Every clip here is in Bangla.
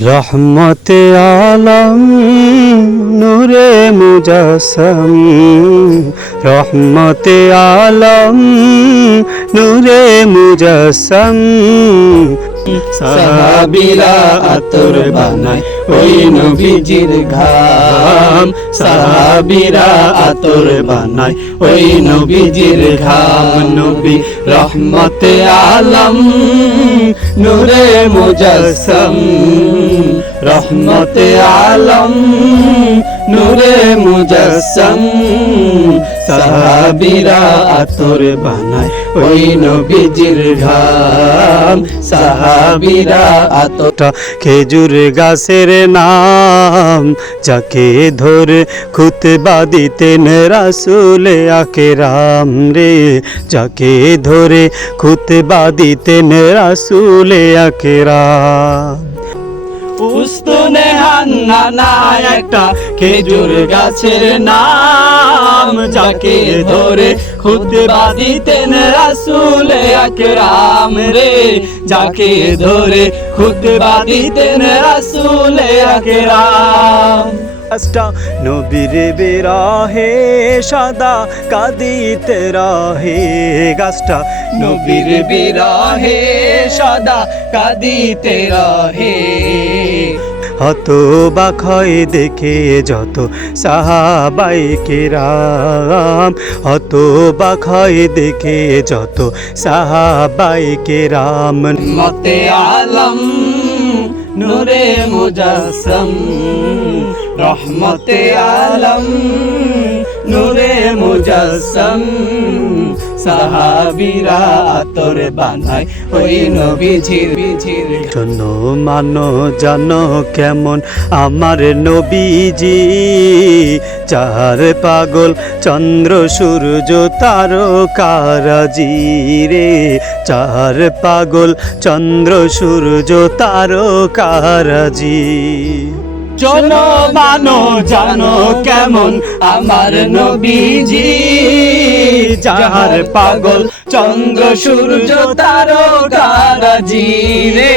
রহমতে আলম নূরে মুজাসসম, রহমতে আলম নূরে মুজাসসম। সাহাবীরা আতর বানায় ওই নবীজির ঘাম, সাহাবীরা আতর বানায় ওই নবীজির ঘাম। নবী রহমতে আলম নূরে মুজাসসম, রহমতে আলম নূরে মুজাসসম। সাহাবীরা আতর বানায় ওই নবীজির ঘাম, সাহাবীরা আতর। খেজুর গাছের নাম যাকে ধরে খুতবা দিতেন রাসূলে আকরাম রে, যাকে ধরে খুতবা দিতেন রাসূলে আকরাম। উস্তুনে হান্নানা একটা খেজুর গাছের নাম, যাকে ধরে খুতবা দিতেন রাসূলে আকরাম রে, যাকে ধরে খুতবা দিতেন রাসূলে আকরাম। নবীর বিরহে সদা কাঁদিতে রহে গাছটা, নবীর বিরহে সদা কাঁদিতে রহে। হতবাক হয় দেখে যত সাহাবায়ে কেরাম, হতবাক হয় দেখে যত সাহাবায়ে কেরাম। মতে আলম নূরে মুজাসসম, রহমতে আলম নূরে মুজাসসম। সাহাবীরা আতর বানায় ওই নবীজির জন্য মানো জানো কেমন আমার নবীজি, যার পাগল চন্দ্র সূর্য তারকারাজি রে, যার পাগল চন্দ্র সূর্য তারকারাজি। শোনো মানো জানো কেমন আমার নবীজি, যার পাগল চন্দ্র সূর্য তারকারাজি রে,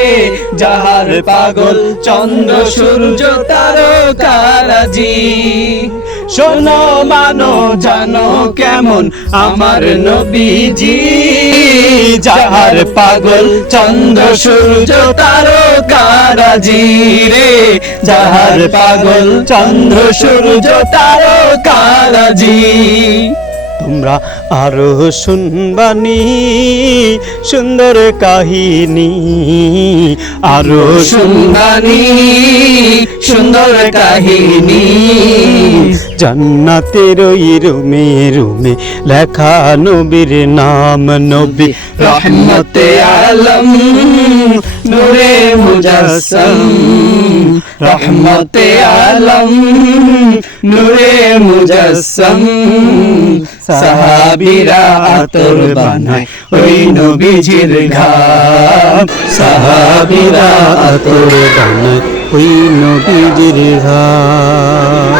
যার পাগল চন্দ্র সূর্য তারকারাজি। শোনো মানো জানো কেমন আমার নবীজি, যার পাগল চন্দ্র সূর্য তারকারাজি রে, যার পাগল চন্দ্র সূর্য তারকারাজি। তোমরা আরো শুনবানি সুন্দর কাহিনী, আরো শুনবানি সুন্দর কাহিনী। জান্নাতের ওই রুমে রুমে লেখা নবীর নাম, নবী রহমতে আলম নূরে মুজাসসম, রহমতে আলম নূরে মুজাসসম। সাহাবীরা আতর বানায় ওই নবীজির ঘাম, সাহাবীরা আতর বানায় ওই নবীজির ঘাম।